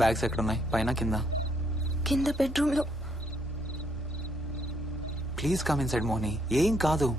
Bags ఎక్కడున్నాయి? పైన కింద? కింద బెడ్రూమ్ లో. Please come inside Moni. ఏం కాదు.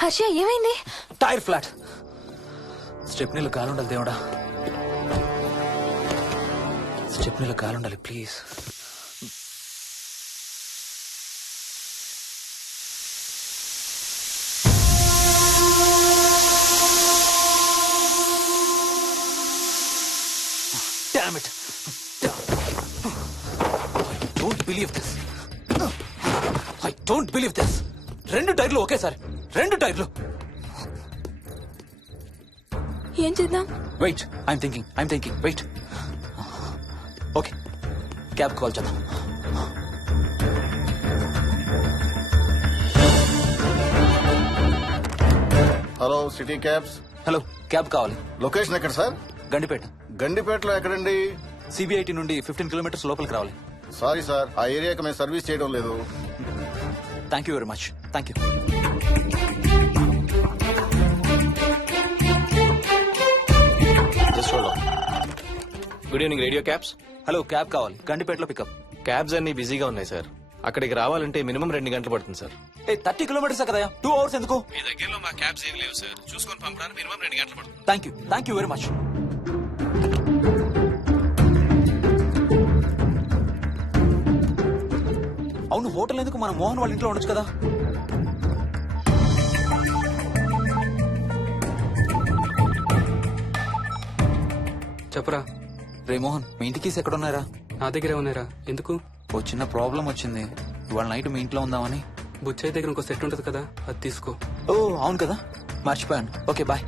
హర్ష ఏమైంది? Tyre flat. స్టెప్నీలో కాలుండాలి దేవుడా. స్టెప్నీలో కాలుండాలి please. Damn it. I don't believe this. 2 టైర్లు ఒకేసారి. 2 టైర్లు. ఏం చేద్దాం? Wait, I'm thinking. Wait. Okay, cab call చేద్దాం. Hello, city cabs. Hello, cab కావాలి. లొకేషన్ ఎక్కడ సార్? గండిపేట. గండిపేటలో ఎక్కడండి? సిబిఐటి నుండి 15 కిలోమీటర్స్ లోపలికి రావాలి. సారీ సార్, ఆ ఏరియాకి మేము సర్వీస్ చేయడం లేదు. Thank you very much. Thank you. Good evening radio cabs. Hello, cab కావాలి. గండిపేటలో పికప్. క్యాబ్స్ అన్ని బిజీగా ఉన్నాయి సార్. అక్కడికి రావాలంటే మినిమం 2 గంటలు పడుతుంది సార్. 30 కిలోమీటర్స్ కదా, 2 అవర్స్ ఎందుకు? మీ దగ్గరలో మా క్యాబ్స్ ఏం లేవు సార్. చూసుకొని పంపడానికి మినిమం 2 గంటలు పడుతుంది. Thank you very much. అవును, హోటల్ ఎందుకు? మన మోహన్ వాళ్ళ ఇంట్లో ఉండొచ్చు కదా. చెప్పరా. రే మోహన్, మీ ఇంటి కీస్ ఎక్కడ ఉన్నారా? నా దగ్గరే ఉన్నారా? ఎందుకు? ఓ చిన్న ప్రాబ్లం వచ్చింది. ఇవాళ నైట్ మీ ఇంట్లో ఉందామని. బుచ్చయ్య దగ్గర ఇంకో సెట్ ఉంటది కదా, అది తీసుకో. ఓ అవును కదా, మర్చిపోయాను. Okay bye.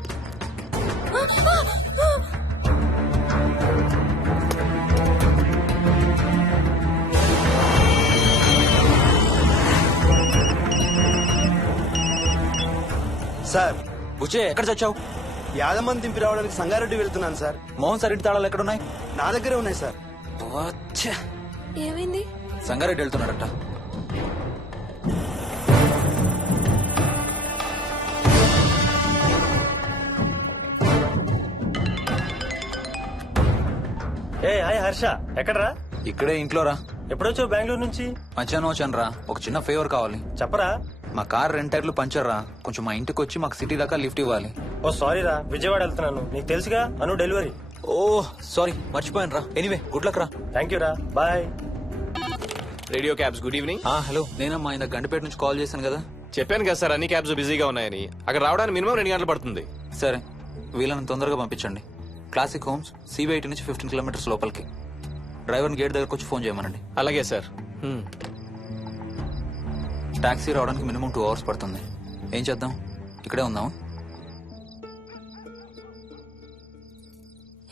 సార్, బుచ్చే ఎక్కడ చచ్చావు? యాదమ్మని దింపి రావడానికి సంగారెడ్డి వెళ్తున్నాను సార్. మోహన్ సార్ ఇంటి తాళాలు ఎక్కడున్నాయి? నా దగ్గరే ఉన్నాయి సార్. ఏమైంది? సంగారెడ్డి వెళ్తున్నాడట. హాయ్ హర్ష, ఎక్కడరా? ఇక్కడే ఇంట్లో రా. ఎప్పుడొచ్చావు బెంగళూరు నుంచి? మధ్యాహ్నం వచ్చాను రా. ఒక చిన్న ఫేవర్ కావాలి. చెప్పరా. మా కార్ 2 టైర్లు పంచర్ రా. కొంచెం మా ఇంటికి వచ్చి మాకు సిటీ దాకా లిఫ్ట్ ఇవ్వాలి. ఓ సారీ రా, విజయవాడ వెళ్తున్నాను. నీకు తెలుసుగా, అను డెలివరీ. ఓ సారీ, మర్చిపోయాను రా. ఎనీవే, గుడ్ లక్ రా. థ్యాంక్ యూ రా, bye. Radio cabs good evening. Hello, నేనమ్మా ఇంత గండిపేట నుంచి కాల్ చేశాను కదా. చెప్పాను కదా సార్, అన్ని క్యాబ్స్ బిజీగా ఉన్నాయని. అక్కడ రావడానికి మినిమం 2 గంటలు పడుతుంది. సరే, వీళ్ళని తొందరగా పంపించండి. క్లాసిక్ హోమ్స్ సిబిఐటి నుంచి 15 కిలోమీటర్స్ లోపలికి. డ్రైవర్ని గేట్ దగ్గరకు వచ్చి ఫోన్ చేయమనండి. అలాగే సార్. టాక్సీ రావడానికి మినిమం 2 అవర్స్ పడుతుంది. ఏం చేద్దాం? ఇక్కడే ఉందాం.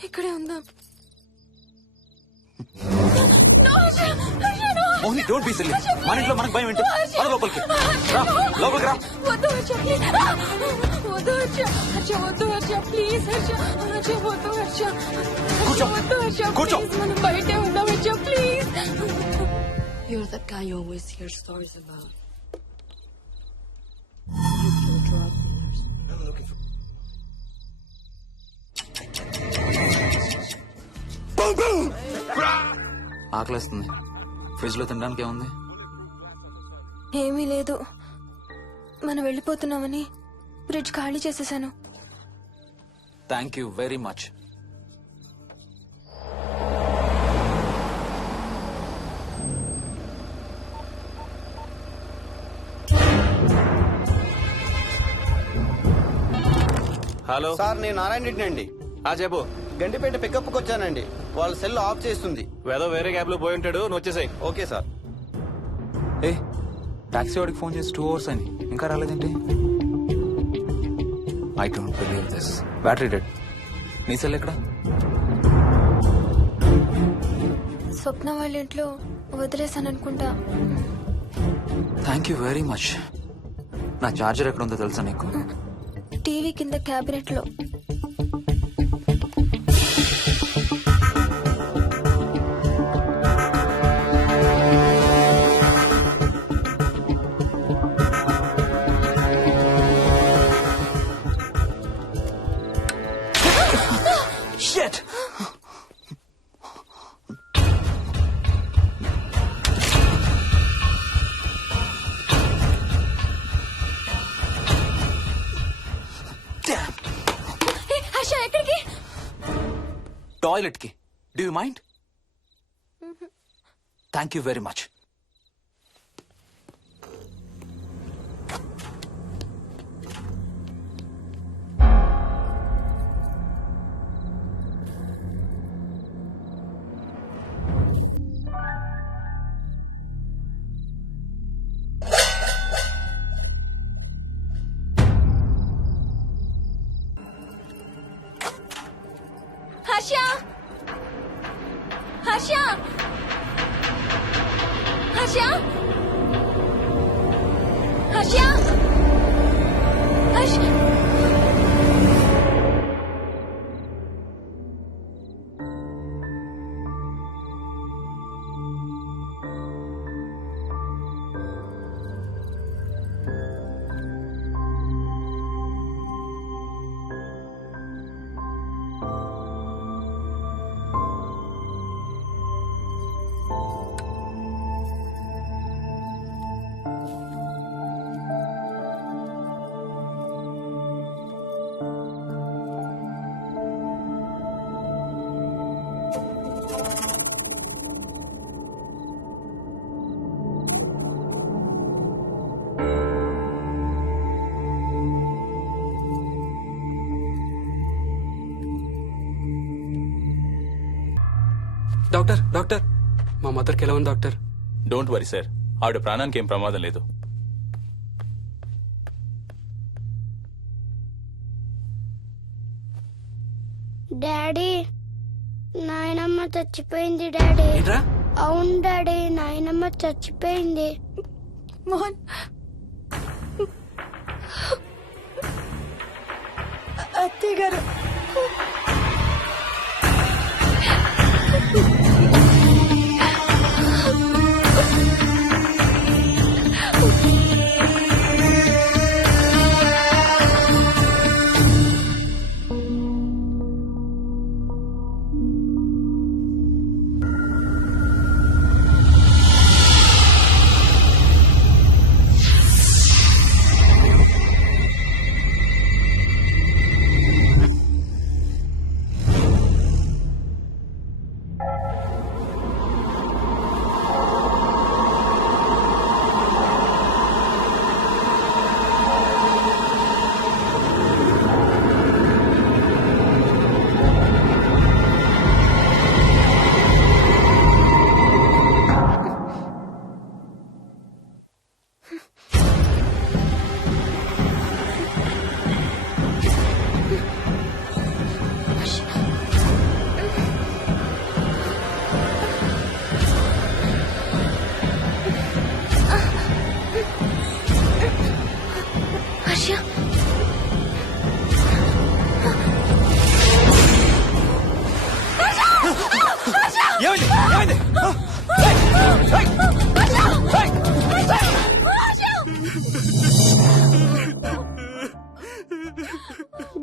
ఇక్కడే ఉందాం. Only don't be silly. మన ఇంట్లో మనకు భయం ఏంటి? మన లోపలికి రా, లోపలికి రా. వద్దు హర్ష, ప్లీజ్. వద్దు హర్ష, హర్ష వద్దు హర్ష, ప్లీజ్ హర్ష. హర్ష వద్దు హర్ష. కూర్చో, వద్దు హర్ష, కూర్చో. ప్లీజ్. మనం బయటే ఉందాం Harsha, please. You're that guy you always hear stories about. You kill drug dealers. I'm looking for... ఆకలేస్తుంది. ఫ్రిడ్జ్ లో తినడానికి ఏముంది? ఏమీ లేదు. మనం వెళ్ళిపోతున్నామని ఫ్రిడ్జ్ ఖాళీ చేసేసాను. Thank you very much. Hello sir నేను నారాయణ రెడ్డి అండి. చెప్పు. గండిపేట పికప్ కి వచ్చానండి. వాళ్ళ సెల్ ఆఫ్ చేస్తుంది. ఏదో వేరే క్యాబ్ లో పోయి ఉంటాడు, నువ్వు వచ్చేసాయి. Okay sir. ఏ టాక్సీ వాడికి ఫోన్ చేసి 2 hours అని ఇంకా రాలేదేంటి? I don't believe this. Battery dead. నీ సెల్ ఎక్కడ? స్వప్న వాళ్ళ ఇంట్లో వదిలేసాను అనుకుంటా. Thank you very much. నా చార్జర్ ఎక్కడ ఉందో తెలుసా నీకు? టీవీ కింద క్యాబినెట్ లో. Shit! Damn! హర్ష ఎక్కడికి? టాయిలెట్ కి. Do you mind? Thank you very much. Harsha Harsha Harsha Harsha Harsha. Doctor doctor, మా మదర్కి ఎలా ఉంది డాక్టర్? డోంట్ వరీ సార్, ఆవిడ ప్రాణానికి ఏం ప్రమాదం లేదు. డాడీ, నాయనమ్మ చచ్చిపోయింది డాడీ. ఏంట్రా? అవును డాడీ, నాయనమ్మ చచ్చిపోయింది. మోహన్ అత్తయ్య గారు.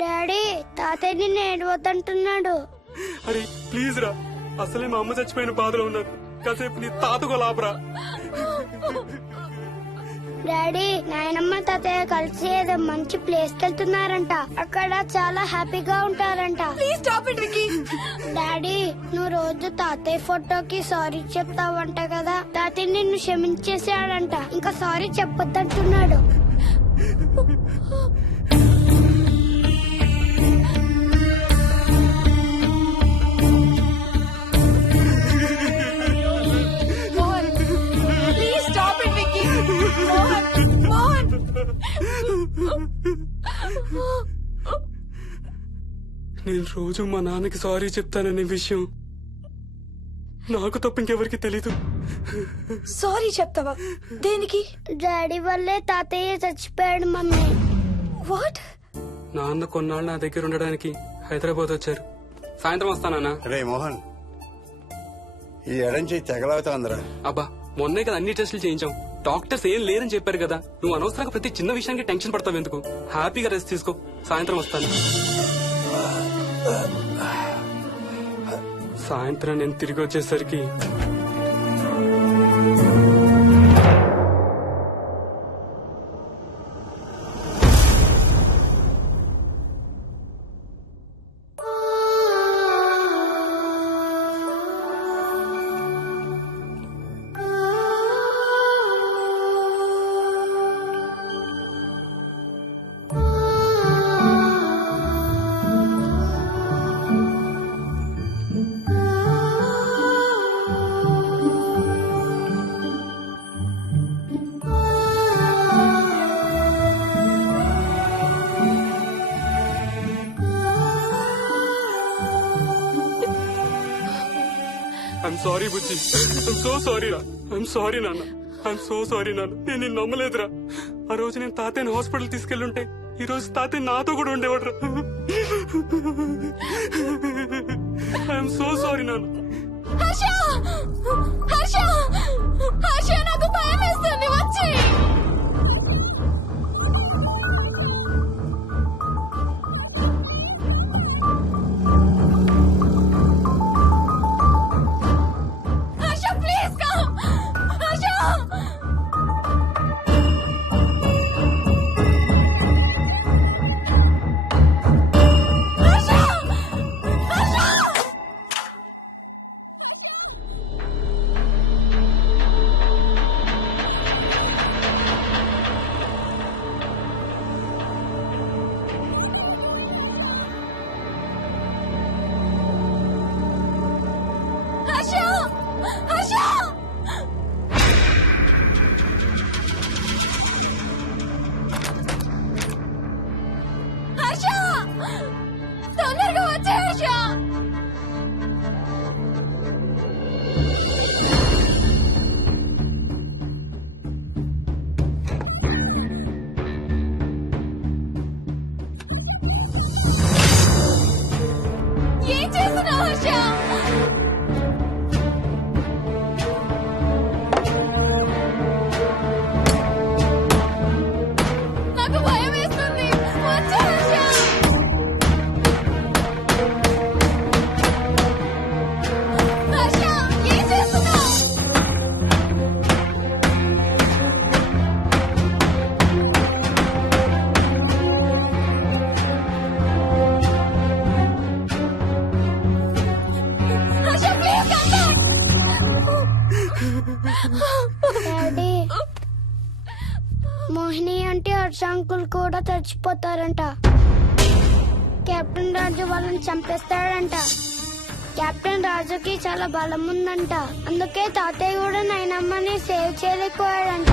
డాడీ, తాతయ్య నిన్ను ఏడవద్దంటున్నాడు. అరే ప్లీజ్ రా, అసలే మా అమ్మ చచ్చిపోయిన బాధలో ఉన్నారు. కాసేపు నీ తాతకు లాభరా. డాడీ, నాయనమ్మ తాతయ్య కలిసి ఏదో మంచి ప్లేస్ కి వెళ్తున్నారంట. అక్కడ చాలా హ్యాపీగా ఉంటారంట. Please stop it Vicky. Daddy, నువ్వు రోజు తాతయ్య ఫోటోకి సారీ చెప్తావంట కదా. తాతయ్య నిన్ను క్షమించేసాడంట. ఇంకా సారీ చెప్పొద్దంటున్నాడు. నేను రోజు మా నాన్నకి సారీ చెప్తాననే విషయం నాకు తప్ప ఇంకెవరికి తెలీదు. సారీ చెప్తావా? దేనికి? డాడీ వల్లే తాతయ్య చచ్చిపోయాడు మమ్మీ. వాట్? నాన్న కొన్నాళ్ళు నా దగ్గర ఉండడానికి హైదరాబాద్ వచ్చారు. సాయంత్రం వస్తానా? రే మోహన్, ఈ ఎడం చేయి తెగలవుతాందిరా. అబ్బా మొన్నే కదా అన్ని టెస్టులు చేయించాం. డాక్టర్స్ ఏం లేదని చెప్పారు కదా. నువ్వు అనవసరంగా ప్రతి చిన్న విషయానికి టెన్షన్ పడతావు ఎందుకు? హ్యాపీగా రెస్ట్ తీసుకో. సాయంత్రం వస్తాను. సాయంత్రం నేను తిరిగి వచ్చేసరికి I'm sorry Bujji. I'm so sorry రా. ఐఎమ్ సారీ నాన్న. ఐఎమ్ సో సారీ నాన్న. నేను నిన్ను నమ్మలేదురా. ఆ రోజు నేను తాతయ్యని హాస్పిటల్ తీసుకెళ్ళుంటే ఈ రోజు తాతయ్య నాతో కూడా ఉండేవాడు రా. ఐఎమ్ సో సారీ నాన్న. హర్ష! హర్ష! హర్ష, నాకు భయం వేస్తుంది. వచ్చి హర్ష, ప్లీజ్ కమ్. హర్ష! హర్ష! హర్ష! హర్ష! హర్ష! హర్ష! తొందరగా వచ్చే హర్ష! ఏం చేస్తున్నావు హర్ష? నాకు భయం వేస్తుంది. వచ్చే హర్ష! హర్ష, ఏం చేస్తున్నావు? Harsha, please come back. Daddy, Mohini అంటే హర్ష అంకుల్ కూడా చచ్చిపోతారంట. కెప్టెన్ రాజు వాళ్ళని చంపేస్తాడంట. కెప్టెన్ రాజుకి చాలా బలం ఉందంట. అందుకే తాతయ్య కూడా నాయనమ్మని సేవ్ చేయలేకపోయాడంట.